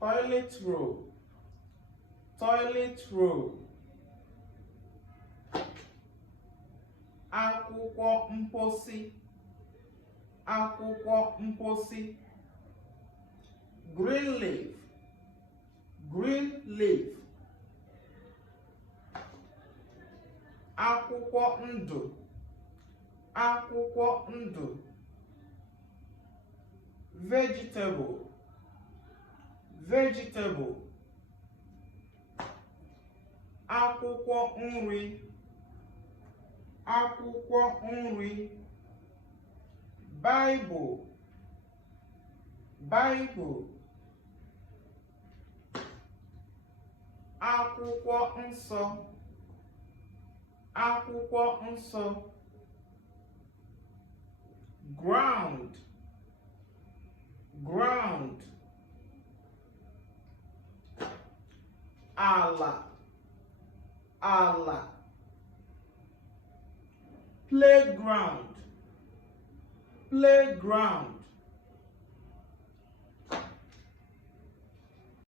toilet roll, toilet roll. Akwụkwọ mposi, akwụkwọ mposi. Green leaf, green leaf. Akwụkwọ ndụ, akwụkwọ ndụ. Vegetable, vegetable. Akwụkwọ nri, akwụkwọ nri. Bible, Bible. Akwụkwọ nsọ, akwụkwọ nsọ. Ground, ground. Ala, ala. Playground, playground.